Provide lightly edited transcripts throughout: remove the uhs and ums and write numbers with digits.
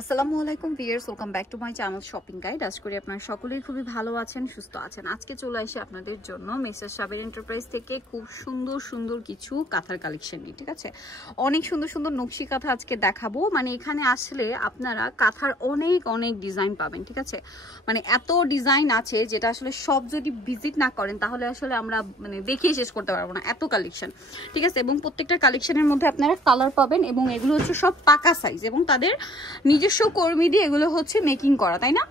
আসসালামু আলাইকুম viewers, welcome back to my channel shopping guide. আশা করি আপনারা সকলেই খুবই ভালো আছেন, সুস্থ আছেন। আজকে চলে আসি আপনাদের জন্য মিসেস সাবির এন্টারপ্রাইজ থেকে খুব সুন্দর সুন্দর কিছু কাঁথার কালেকশন নিয়ে। ঠিক আছে, অনেক সুন্দর সুন্দর নকশি কাঁথা আজকে দেখাবো। মানে এখানে আসলে আপনারা কাঁথার অনেক অনেক ডিজাইন পাবেন। ঠিক আছে, মানে এত ডিজাইন আছে যেটা আসলে সব যদি ভিজিট না করেন তাহলে আসলে আমরা মানে দেখিয়ে শেষ করতে পারবো না, এত কালেকশন। ঠিক আছে, এবং প্রত্যেকটা কালেকশনের মধ্যে আপনারা কালার পাবেন এবং এগুলো হচ্ছে সব পাকা সাইজ এবং তাদের নিজস্ব কর্মী দিয়ে এগুলো হচ্ছে মেকিং করা, তাই না?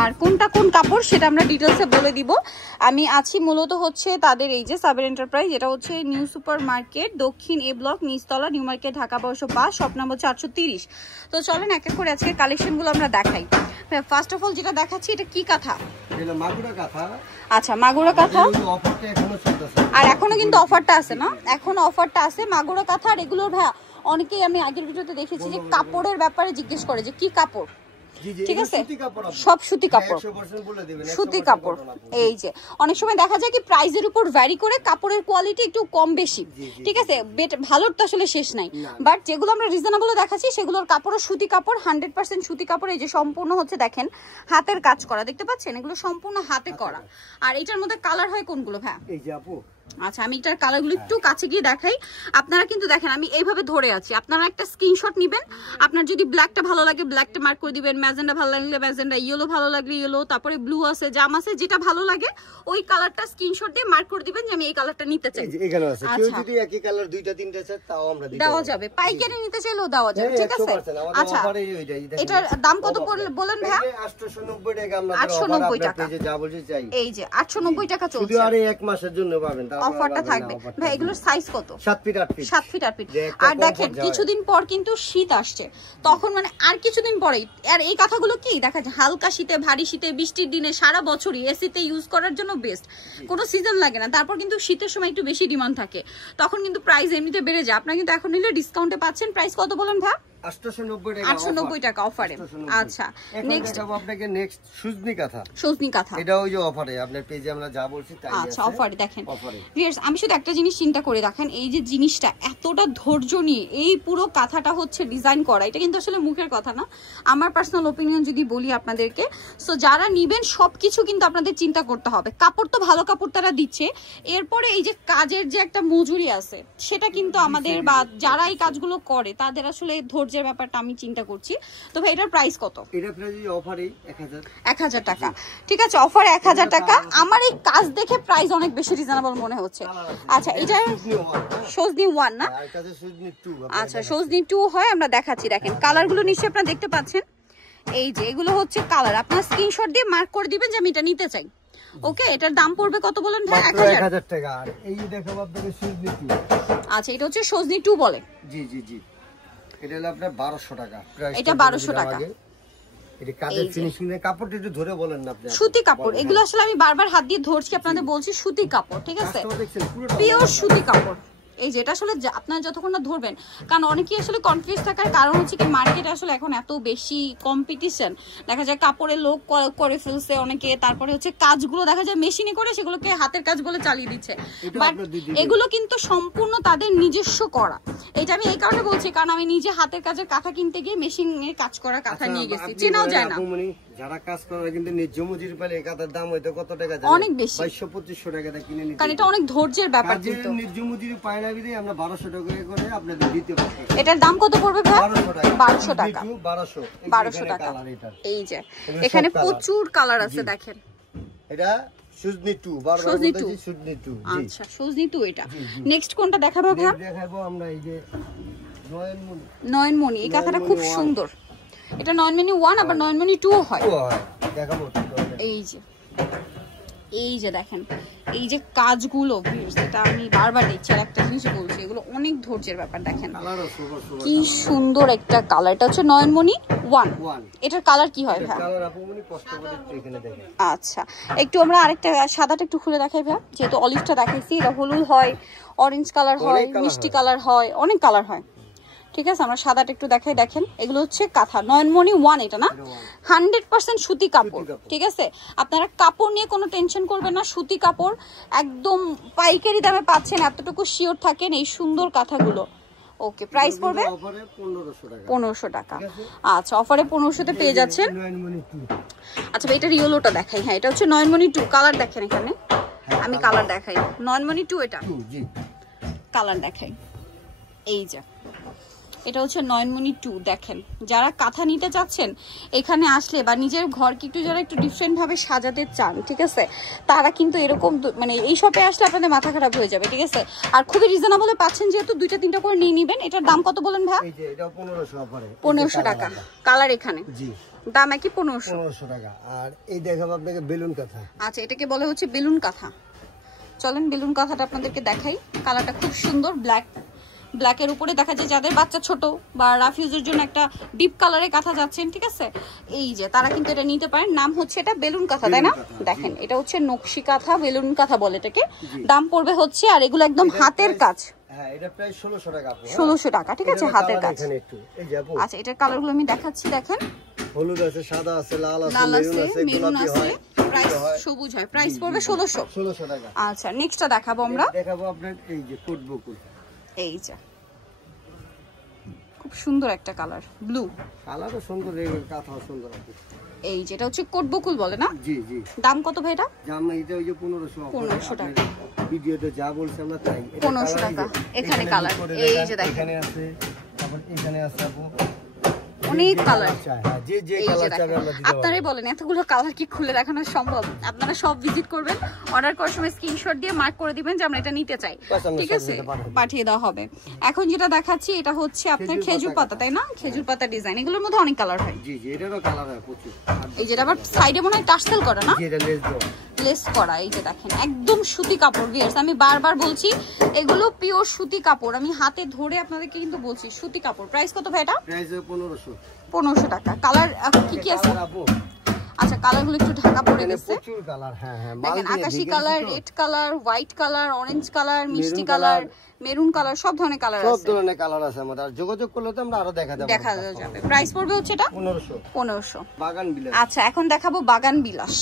আর কোনটা কোন কাপড় সেটা আমরা ডিটেলসে বলে দিব। আমি আছি মূলত হচ্ছে তাদের এই যে সাবির এন্টারপ্রাইজ, এটা হচ্ছে নিউ সুপার মার্কেট, দক্ষিণ এ ব্লক, নিচতলা, new market, Dhaka 1205, shop number 430। তো চলেন এক এক করে আজকে কালেকশনগুলো আমরা দেখাই। ফার্স্ট অফ অল যেটা দেখাচ্ছি, এটা কি কাঁথা? আচ্ছা, মাগুরা কাঁথা। আর এখনো কিন্তু অফারটা আছে না? এখনো অফারটা আছে মাগুরা কাঁথা। আর এগুলোর ভাইয়া অনেকেই আমি আগের ভিডিওতে দেখেছি যে কাপড়ের ব্যাপারে জিজ্ঞেস করে যে কি কাপড়। ঠিক আছে, সব সুতি কাপড়, সুতি কাপড়। এই যে অনেক সময় দেখা যায় কি প্রাইসের উপর ভ্যারি করে কাপড়ের কোয়ালিটি একটু কম বেশি। ঠিক আছে, ভালোর তো আসলে শেষ নাই, বাট যেগুলো আমরা রিজনেবল দেখাচ্ছি সেগুলোর কাপড়ও সুতি কাপড়, 100% সুতি কাপড়। এই যে সম্পূর্ণ হচ্ছে দেখেন হাতের কাজ করা, দেখতে পাচ্ছেন এগুলো সম্পূর্ণ হাতে করা। আর এটার মধ্যে কালার হয় কোনগুলো ভাই? এই যে আপু, আচ্ছা আমি এটার কালারগুলো একটু কাছে গিয়ে দেখাই। আপনারা কিন্তু দেখেন আমি এইভাবে ধরে আছি, আপনারা একটা স্ক্রিনশট নেবেন। আপনার যদি ব্ল্যাকটা ভালো লাগে ব্ল্যাকটা মার্ক করে দিবেন, ম্যাজেন্ডা ভালো লাগলে ম্যাজেন্ডা, ইয়েলো ভালো লাগলে ইয়েলো, তারপরে ব্লু আছে, জাম আছে, যেটা ভালো লাগে ওই কালারটা স্ক্রিনশট দিয়ে মার্ক করে দিবেন যে আমি এই কালারটা নিতে চাই। এখানে আছে, কেউ যদি একই কালার দুইটা তিনটা চায় তাও আমরা দেওয়া যাবে, পাইকারি নিতে চাইলেও দেওয়া যাবে। ঠিক আছে, আচ্ছা এটার দাম কত বলেন ভাই? 890 টাকা। আমরা 890 টাকা যা বলছি চাই, এই যে 890 টাকা চলছে, শুধু আর এক মাসের জন্য পাবেন, অফারটা থাকবে। ভাই এগুলোর সাইজ কত? 7 ফিট 8 ফিট, 7 ফিট 8 ফিট। আর দেখেন কিছুদিন পর কিন্তু শীত আসছে, তখন মানে আর কিছুদিন পরেই। আর এই কাঁথাগুলো কি দেখা যায় হালকা শীতে, ভারী শীতে, বৃষ্টির দিনে সারা বছরই এসিতে ইউজ করার জন্য বেস্ট, কোনো সিজন লাগে না। তারপর কিন্তু শীতের সময় একটু বেশি ডিমান্ড থাকে, তখন কিন্তু প্রাইস এমনিতে বেড়ে যায়। আপনারা কিন্তু এখন নিলে ডিসকাউন্টে পাচ্ছেন। প্রাইস কত বলেন ভাই? 890 টাকা অফারে। আচ্ছা নেক্সট আপনাকে নেক্সট সুজনি কাঁথা। সুজনি কাঁথা এটা ওই যে অফারে আপনার পেজে আমরা যা বলছি তাই আছে। আচ্ছা অফারে দেখেন ভিউয়ার্স, আমি শুধু একটা জিনিস চিন্তা করে দেখেন, এই যে জিনিসটা এতটা ধৈর্য নিয়ে এই পুরো কাঁথাটা হচ্ছে ডিজাইন করা, এটা কিন্তু আসলে মুখের কথা না, আমার পার্সোনাল ওপিনিয়ন যদি বলি আপনাদেরকে। সো যারা নিবেন সবকিছু কিন্তু আপনাদের চিন্তা করতে হবে। কাপড় তো ভালো কাপড় তারা দিচ্ছে, এরপরে এই যে কাজের যে একটা মজুরি আছে সেটা কিন্তু আমাদের বা যারা এই কাজগুলো করে তাদের আসলে ধৈর্য ব্যাপারটা আমি চিন্তা করছি। তো ভাই এটার প্রাইস কত? এটা প্রাইস অফারে 1000 টাকা। ঠিক আছে, অফার 1000 টাকা। আমার এই কাজ দেখে প্রাইস অনেক বেশি রিজনেবল মনে হচ্ছে। আচ্ছা এটা সজনি 1 না? আর কাছে সজনি 2। আচ্ছা সজনি 2 হয়, আমরা দেখাচ্ছি। দেখেন কালারগুলো নিচে আপনারা দেখতে পাচ্ছেন, এই যে এগুলো হচ্ছে কালার। আপনারা স্ক্রিনশট দিয়ে মার্ক করে দিবেন যে আমি এটা নিতে চাই। ওকে, এটার দাম পড়বে কত বলেন ভাই? 1000 টাকা। আর এই দেখাবো আপনাদের সজনি 2। আচ্ছা এটা হচ্ছে সজনি 2 বলে। জি জি জি, এটা হলো আপনার 1200 টাকা প্রাইস। এটা 1200 টাকা। এটা কাজের ফিনিশিং এর কাপড়টা একটু ধরে বলেন না আপনি। সুতি কাপড়, এগুলো আসলে আমি বারবার হাত দিয়ে ধরছি আপনাদের বলছি সুতি কাপড়। ঠিক আছে, পিওর সুতি কাপড়। এই যে এটা আসলে আপনারা যতক্ষণ না ধরবেন, কারণ অনেকেই আসলে কনফিউজ থাকার কারণ হচ্ছে কি মার্কেটে আসলে এখন এত বেশি কম্পিটিশন, দেখা যায় কাপড়ের লোক করে ফেলছে অনেকে, তারপরে হচ্ছে কাজগুলো দেখা যায় মেশিনে করে সেগুলোকে হাতের কাজ বলে চালিয়ে দিচ্ছে, বাট এগুলো কিন্তু সম্পূর্ণ তাদের নিজস্ব করা। এটা আমি এই কারণে বলছি কারণ আমি নিজে হাতের কাজের কাঁথা কিনতে গিয়ে মেশিনের কাজ করা কাঁথা নিয়ে গেছি, চেনাও যায় না। যারা কাজ করে কিন্তু ন্যায্য মজুরি পেলে এই কাঁথার দাম হয়তো কত টাকা জানেন? অনেক বেশি, 2200-2500 টাকা দিয়ে কিনে নিতে, কারণ এটা অনেক ধৈর্যের ব্যাপার। কিন্তু ন্যায্য মজুরি পায় না বিধে আমরা 1200 টাকা করে আপনাদের দিতে পারি। এটার দাম কত পড়বে ভাই? 1200 টাকা। 1200 টাকা। এই যে এখানে প্রচুর কালার আছে দেখেন। এটা সুজনি 2, বারবার বলতেছি সুজনি 2। আচ্ছা সুজনি 2 এটা। নেক্সট কোনটা দেখাবো ভাই? দেখাবো আমরা এই যে নয়নমণি। নয়নমণি এই কাঁথাটা খুব সুন্দর। এটা নয়নমণি 1 আবার নয়নমণি 2 হয়। দেখাবো। এই যে দেখেন এই যে কাজগুলো, এটা আমি বারবার দেখছি আর একটা জিনিস বলছি, এগুলো অনেক ধৈর্যের ব্যাপার। দেখেন কি সুন্দর একটা কালার, এটা হচ্ছে নয়নমণি 1। এটার কালার কি হয় ভাই? আচ্ছা একটু আমরা আরেকটা সাদাটা একটু খুলে দেখাই ভাই, যেহেতু অলিভটা দেখাইছি, এটা হলুদ হয়, অরেঞ্জ কালার হয়, মিষ্টি কালার হয়, অনেক কালার হয়। ঠিক আছে, আমরা সাদাটা একটু দেখাই। দেখেন এগুলো হচ্ছে কাঁথা নয়নমণি 1, এটা না 100% সুতি কাপড়। ঠিক আছে, আপনারা কাপড় নিয়ে কোনো টেনশন করবেন না, সুতি কাপড় একদম পাইকারি দামে পাচ্ছেন, এতটুকু শিওর থাকেন এই সুন্দর কাঁথাগুলো। ওকে, প্রাইস পড়বে অফারে 1500 টাকা। 1500 টাকা। আচ্ছা, অফারে 1500 তে পেয়ে যাচ্ছেন। আচ্ছা এটা রিওলোটা দেখাই। হ্যাঁ এটা হচ্ছে নয়নমণি 2, কালার দেখেন এখানে, আমি কালার দেখাই। নয়নমণি 2 এটা জি, কালার দেখাই। এই যে এটা হচ্ছে নয়নমণি 2, দেখেন যারা কাঁথা নিতে চাচ্ছেন এখানে আসলে, বা নিজের ঘরকে একটু যারা একটু ডিফারেন্ট ভাবে সাজাতে চান, ঠিক আছে, তারা কিন্তু এরকম মানে এই শপে আসলে আপনাদের মাথা খারাপ হয়ে যাবে, ঠিক আছে। আর খুবই রিজনেবলে পাচ্ছেন, যেহেতু 2টা 3টা করে নিয়ে নেবেন। এটার দাম কত বলেন ভাই? এই যে এটা 1500 অফারে, 1500 টাকা কালার এখানে। জি, দাম একই 1500 টাকা। আর এই দেখাবো আপনাকে বেলুন কাঁথা। আচ্ছা এটাকে বলে হচ্ছে বেলুন কাঁথা। চলেন বেলুন কাঁথাটা আপনাদেরকে দেখাই। কালারটা খুব সুন্দর, ব্ল্যাকের উপরে দেখা যায় যাদের বাচ্চা ছোট বা রাফিউজের জন্য একটা ডিপ কালারে কাঁথা যাচ্ছেন, ঠিক আছে, এই যে তারা কিন্তু এটা নিতে পারেন। নাম হচ্ছে এটা বেলুন কাঁথা, তাই না? দেখেন এটা হচ্ছে নকশি কাঁথা, বেলুন কাঁথা বলে এটাকে। দাম পড়বে হচ্ছে, আর এগুলো একদম হাতের কাজ। হ্যাঁ এটা প্রায় 1600 টাকা আপু। 1600 টাকা, ঠিক আছে, হাতের কাজ। এখানে একটু এই যে আপু, আচ্ছা এটার কালারগুলো আমি দেখাচ্ছি, দেখেন হলুদ আছে, সাদা আছে, লাল আছে, মেরুন গোলাপি আছে, হয়, প্রাইস সবুজ হয়। প্রাইস পড়বে 1600 টাকা। আচ্ছা নেক্সটটা দেখাবো আমরা। দেখাবো আপনার এই যে কোট বকুল। এই যে খুব সুন্দর একটা কালার, ব্লু কালারও সুন্দর, এই কাঁথাও সুন্দর আপু। এই যেটা হচ্ছে কোট বকুল বলে না? জি জি। দাম কত ভাই এটা? দাম এটা ওই যে 1500 টাকা। ভিডিওতে যা বলছি আমরা তাই। 1500 টাকা। এখানে কালার এই যে দেখেন, এখানে আছে, তারপর এখানে আছে আপু অনেক কালার। হ্যাঁ যে যে কালার চাইবে আমরা দিতে পারবো। আপনারাই বলেন এতগুলো কালার কি খুলে দেখানো সম্ভব? আপনারা সব ভিজিট করবেন, অর্ডার করার সময় স্ক্রিনশট দিয়ে মার্ক করে দিবেন যে আমরা এটা নিতে চাই, ঠিক আছে, পাঠিয়ে দেওয়া হবে। এখন যেটা দেখাচ্ছি এটা হচ্ছে আপনার খেজুর পাতা, তাই না? খেজুর পাতা ডিজাইন, এগুলোর মধ্যে অনেক কালার হয়। জি জি, এটারও কালার হয় প্রচুর। এই যেটা আবার সাইডে মনে হয় টার্সেল করা না? জি, এটা লেস করা। এই যে দেখেন একদম সুতি কাপড়, ভিউয়ার্স আমি বারবার বলছি এগুলো পিওর সুতি কাপড়, আমি হাতে ধরে আপনাদেরকে কিন্তু বলছি সুতি কাপড়। প্রাইস কত ভাই এটা? প্রাইস 1500 টাকা। কালার কি কি আছে? আচ্ছা কালারগুলো একটু ঢাকা পড়ে গেছে, প্রচুর কালার। হ্যাঁ হ্যাঁ, দেখেন আকাশী colour, red colour, white colour, orange colour, মিষ্টি কালার, মেরুন কালার, সব ধরনের কালার আছে। সব ধরনের কালার আছে আমাদের। আর যোগাযোগ করলে তো আমরা আরো দেখা যাবে। প্রাইস পড়বে হচ্ছে এটা 1500 বাগান বিলাস। আচ্ছা এখন দেখাবো বাগান বিলাস।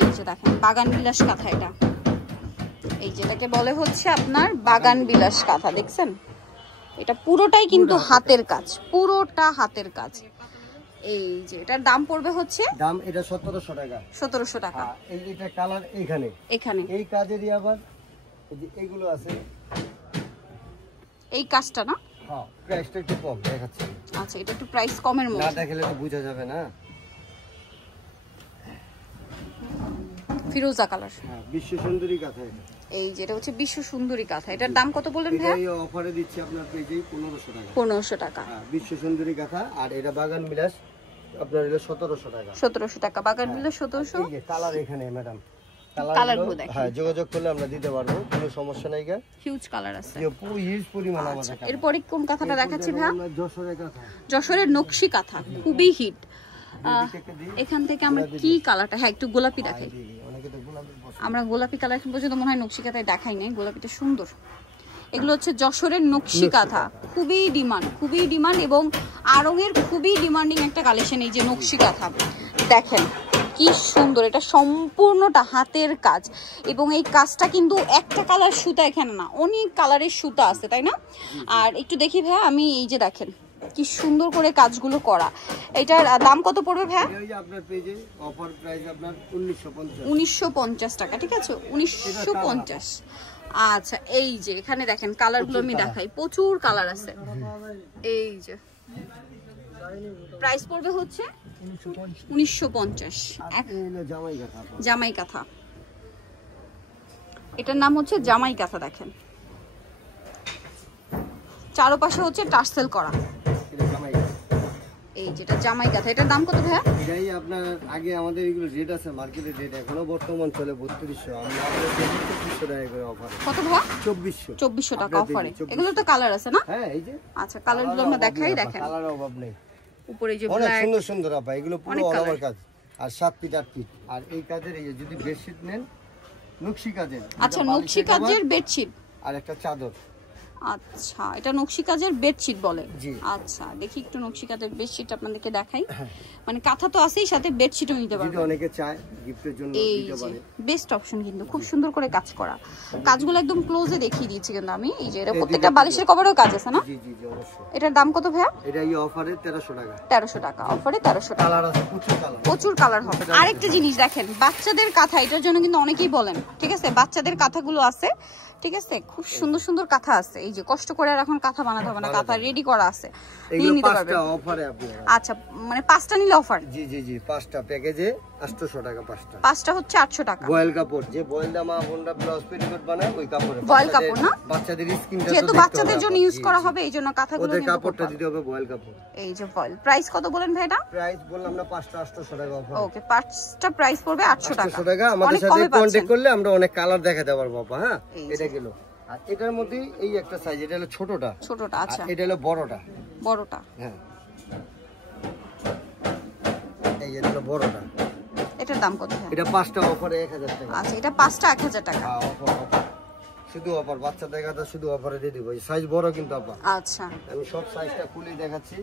এই যে দেখেন বাগান বিলাস কাঁথা, এটা এই যেটাকে বলে হচ্ছে আপনার বাগান বিলাস কাঁথা, দেখছেন এটা পুরোটাই কিন্তু হাতের কাজ, পুরোটা হাতের কাজ। এই যে এটার দাম পড়বে হচ্ছে, দাম এটা 1700 টাকা। 1700 টাকা। এই এটা কালার এখানে এই কাজেরই আবার এই যে এগুলো আছে, এই কাজটা না? হ্যাঁ প্রাইসটা একটু কম দেখাচ্ছি। আচ্ছা এটা একটু প্রাইস কমের মধ্যে, না দেখালে তো বোঝা যাবে না। ফিরোজা কালার। হ্যাঁ বিশ্ব সুন্দরী কাঁথা। এই যেটা হচ্ছে বিশ্ব সুন্দরী কাঁথা, এটার দাম কত বললেন ভাই? এই অফারে দিচ্ছি আপনার পেজেই 1500 টাকা। 1500 টাকা। হ্যাঁ বিশ্ব সুন্দরী কাঁথা। আর এটা বাগান বিলাস আপনার হলো 1700 টাকা। 1700 টাকা বাগান বিলাস 1700। এই যে কালার এখানে ম্যাডাম, কালারগুলো দেখেন। হ্যাঁ যোগাযোগ করলে আমরা দিতে পারবো, কোনো সমস্যা নাই। হিউজ কালার আছে, হিউজ পরিমাণ আমাদের। এরপরে কোন কাঁথাটা দেখাচ্ছি ভাই? যশোরের কাঁথা, যশোরের নকশি কাঁথা, খুবই হিট। এখান থেকে আমরা কি কালারটা, হ্যাঁ একটু গোলাপি দেখাই। আমরা গোলাপি কালার এখন পর্যন্ত মনে হয় নকশি কাঁথায় দেখাই নাই, গোলাপিটা সুন্দর। এগুলো হচ্ছে যশোরের নকশি কাঁথা, খুবই ডিমান্ড এবং আড়ংয়ের খুবই ডিমান্ডিং একটা কালেকশন। এই যে নকশি কাঁথা দেখেন কি সুন্দর, এটা সম্পূর্ণটা হাতের কাজ এবং এই কাজটা কিন্তু একটা কালার সুতা এখানে না, অনেক কালারের সুতা আছে, তাই না? আর একটু দেখি ভাই আমি, এই যে দেখেন কি সুন্দর করে কাজগুলো করা। এটার দাম কত পড়বে ভাই? আপনার পেজে অফার প্রাইস আপনার 1950 টাকা, ঠিক আছে 1950। আচ্ছা এই যে এখানে দেখেন কালারগুলো আমি দেখাই, প্রচুর কালার আছে। এই যে প্রাইস পড়বে হচ্ছে 1950। জামাই কাঁথা, এটার নাম হচ্ছে জামাই কাঁথা। দেখেন চারপাশে হচ্ছে টার্সেল করা, এই যেটা জামাই কাঁথা। এটার দাম কত ভাইয়া? এটাই আপনার আগে আমাদের এগুলো রেট আছে মার্কেটে রেট, এখনো বর্তমান চলে 3200। আমরা 2400 টাকা করে অফার। কত ভাইয়া? 2400 টাকা অফারে। এগুলো তো কালার আছে না? হ্যাঁ এই যে আচ্ছা কালারগুলো আমরা দেখাই, দেখেন কালারের অভাব নেই। উপরে যে অনেক ব্ল্যাক, সুন্দর সুন্দর আপা, এগুলো পুরো অল ওভার কাজ। আর 7 ফিট 8 ফিট। আর এই কাজের এই যদি বেডশিট নেন নকশি কাজের, আচ্ছা নকশি কাজের বেডশিট আর একটা চাদর। আচ্ছা, এটা নকশি কাজের বেডশিট বলে। জি। আচ্ছা, দেখি একটু নকশি কাজের বেডশিট আপনাদেরকে দেখাই। মানে কাঁথা তো আছেই, সাথে বেডশিটও নিতে পারবেন। যদি অনেকে চায় গিফটের জন্য এই দিতে যে পারে। বেস্ট অপশন, কিন্তু খুব সুন্দর করে কাজ করা। কাজগুলো একদম ক্লোজে দেখিয়ে দিয়েছি কিন্তু আমি। এই যে এটা প্রত্যেকটা বালিশের কভারেও কাজ আছে না? জি জি জি অবশ্যই। এটার দাম কত ভাইয়া? এটা এই অফারে 1300 টাকা। 1300 টাকা অফারে, 1300 টাকা। কালার আছে প্রচুর কালার। প্রচুর কালার হবে। আরেকটা জিনিস দেখেন, বাচ্চাদের কাঁথা, এটার জন্য কিন্তু অনেকেই বলেন, ঠিক আছে? বাচ্চাদের কাঁথাগুলো আছে, ঠিক আছে? খুব সুন্দর সুন্দর কাঁথা আছে। এই যে কষ্ট করে আর এখন কাঁথা বানাতে হবে না, কাঁথা রেডি করা আছে, নিয়ে নিতে পারবেন। অফারে আপনি। আচ্ছা, মানে 5টা নিলে অফার? জি জি জি 5টা প্যাকেজে 800 টাকা 5টা। 5টা হচ্ছে 800 টাকা। বয়েল কাপড়, যে বয়েলটা মা বোনরা ব্লাউজ পেটিকোট বানায় ওই কাপড়ে। বয়েল কাপড় না? বাচ্চাদের স্কিনটা যেহেতু বাচ্চাদের জন্য ইউজ করা হবে এই জন্য কাঁথাগুলো ওদের কিন্তু কাপড়টা দিতে হবে বয়েল কাপড়। এই যে বয়েল। প্রাইস কত বলেন ভাই এটা? প্রাইস বললাম না 5টা 800 টাকা অফার। ওকে, 5টা প্রাইস পড়বে 800 টাকা। 800 টাকা। আমাদের সাথে কন্টাক্ট করলে আমরা অনেক কালার দেখাতে পারবো আপা। হ্যাঁ, এটা গেল। আর এটার মধ্যে এই একটা সাইজ, এটা হলো ছোটটা। ছোটটা, আচ্ছা। এটা হলো বড়টা। বড়টা, হ্যাঁ, এই যে হলো বড়টা। এটার দাম কত ভাই? এটা 5টা অফারে 1000 টাকা। আচ্ছা, এটা 5টা 1000 টাকা। হ্যাঁ, অফার শুধু অফার। বাচ্চাদের কথা শুধু অফারে দিয়ে দিব। এই সাইজ বড় কিন্তু আপা। আচ্ছা, আমি সব সাইজটা খুলে দেখাচ্ছি।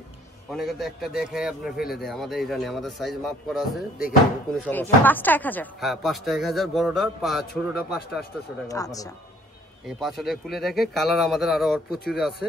অনেকে তো একটা দেখায় আপনার ফেলে দেয়, আমাদের এটা নেই। আমাদের সাইজ মাপ করা আছে, দেখে নেব, কোনো সমস্যা নেই। 5টা 1000। হ্যাঁ, 5টা 1000, বড়টা ছোটটা 5টা 800 টাকা অফার। আচ্ছা, এই 5টা খুলে দেখে কালার আমাদের আরো প্রচুর আছে।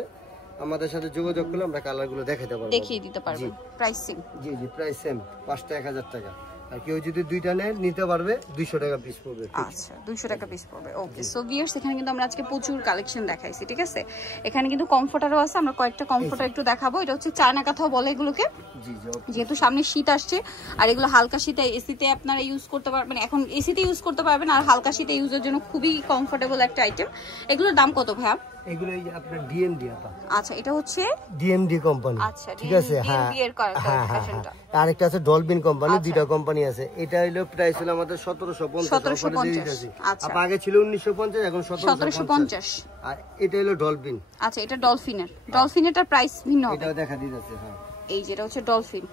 আমাদের সাথে যোগাযোগ করলে আমরা কালারগুলো দেখাতে পারবো, দেখিয়ে দিতে পারবেন। Price same? জি জি প্রাইস সেম। 5টা 1000 টাকা। আর কেউ যদি দুইটা নেয় নিতে পারবে, 200 টাকা পিস পড়বে। আচ্ছা, 200 টাকা পিস পড়বে। ওকে, সো ভিউয়ার্স, এখানে কিন্তু আমরা আজকে প্রচুর কালেকশন দেখাইছি, ঠিক আছে? এখানে কিন্তু কমফোর্টারও আছে, আমরা কয়েকটা কমফোর্টার একটু দেখাবো। এটা হচ্ছে চায়না কাঁথাও বলে এগুলোকে। জি জি। যেহেতু সামনে শীত আসছে, আর এগুলো হালকা শীতে এসিতে আপনারা ইউজ করতে পারবেন, এখন এসিতে ইউজ করতে পারবেন, আর হালকা শীতে ইউজের জন্য খুবই কমফোর্টেবল একটা আইটেম। এগুলোর দাম কত ভাইয়া? এগুলো এই আপনার ডিএমডি আপা। আচ্ছা, এটা হচ্ছে ডিএমডি কোম্পানি। আচ্ছা, ঠিক আছে। হ্যাঁ, ডিএমডি এর কালেকশনটা। আরেকটা আছে ডলফিন কোম্পানি, দুইটা কোম্পানি আছে। এটা হলো প্রাইস হলো আমাদের 1750। আচ্ছা, আগে ছিল 1950, এখন 1750। আর এটা হলো ডলফিন। আচ্ছা, এটা ডলফিনের। ডলফিনেরটার প্রাইস ভিন্ন হবে। এটাও দেখা দিতেছে। হ্যাঁ, এই যেটা হচ্ছে ডলফিন।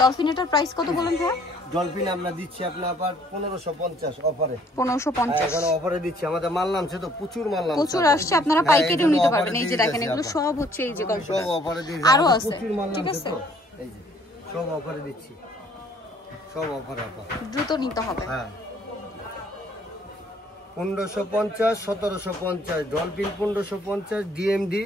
ডলফিনেরটার প্রাইস কত বলেন ভাই? ডলফিন আমরা দিচ্ছি আপনার আবার 1550 অফারে। 1550 এখন অফারে দিচ্ছি। আমাদের মাল নামছে তো, প্রচুর মাল নামছে, প্রচুর আসছে, আপনারা পাইকারিও নিতে পারবেন। এই যে দেখেন, এগুলো সব হচ্ছে এই যে কমফোর্টার, সব অফারে দিচ্ছি। আরো আছে, প্রচুর মাল ঠিক নামছে আছে? তো, এই যে সব অফারে দিচ্ছি, সব অফারে আপা। দ্রুত নিতে হবে। হ্যাঁ, 1550, 1750, ডলফিন 1550, ডিএমডি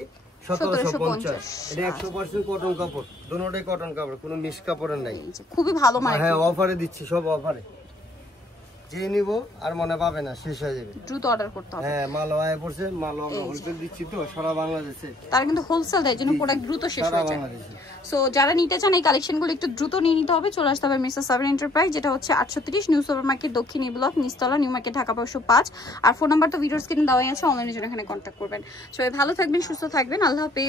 1750। এটা 100% কটন কাপড়, দুটোটাই কটন কাপড়, কোনো মিক্স কাপড়ের নাই। খুবই ভালো মানে। হ্যাঁ, অফারে দিচ্ছি, সব অফারে। যে নিব আর মনে পাবে না, শেষ হয়ে যাবে। দ্রুত অর্ডার করতে হবে। হ্যাঁ, মাল আয় পড়ছে, মাল আমরা হোলসেল দিচ্ছি তো সারা বাংলাদেশে। তারা কিন্তু হোলসেল দেয়, জন্য প্রোডাক্ট দ্রুত শেষ হয়ে যায়। সো যারা নিতে চান এই কালেকশনগুলো একটু দ্রুত নিয়ে নিতে হবে। চলে আসতে হবে মিসেস সাবিনা এন্টারপ্রাইজ, যেটা হচ্ছে 830 নিউ সুপার মার্কেট, দক্ষিণ ই ব্লক, নিচতলা, নিউ মার্কেট, ঢাকা 505। আর ফোন নাম্বার তো ভিডিওর স্ক্রিনে দেওয়াই আছে, অনলাইনে জন্য এখানে কন্ট্যাক্ট করবেন। সবাই ভালো থাকবেন, সুস্থ থাকবেন, আল্লাহ হাফেজ।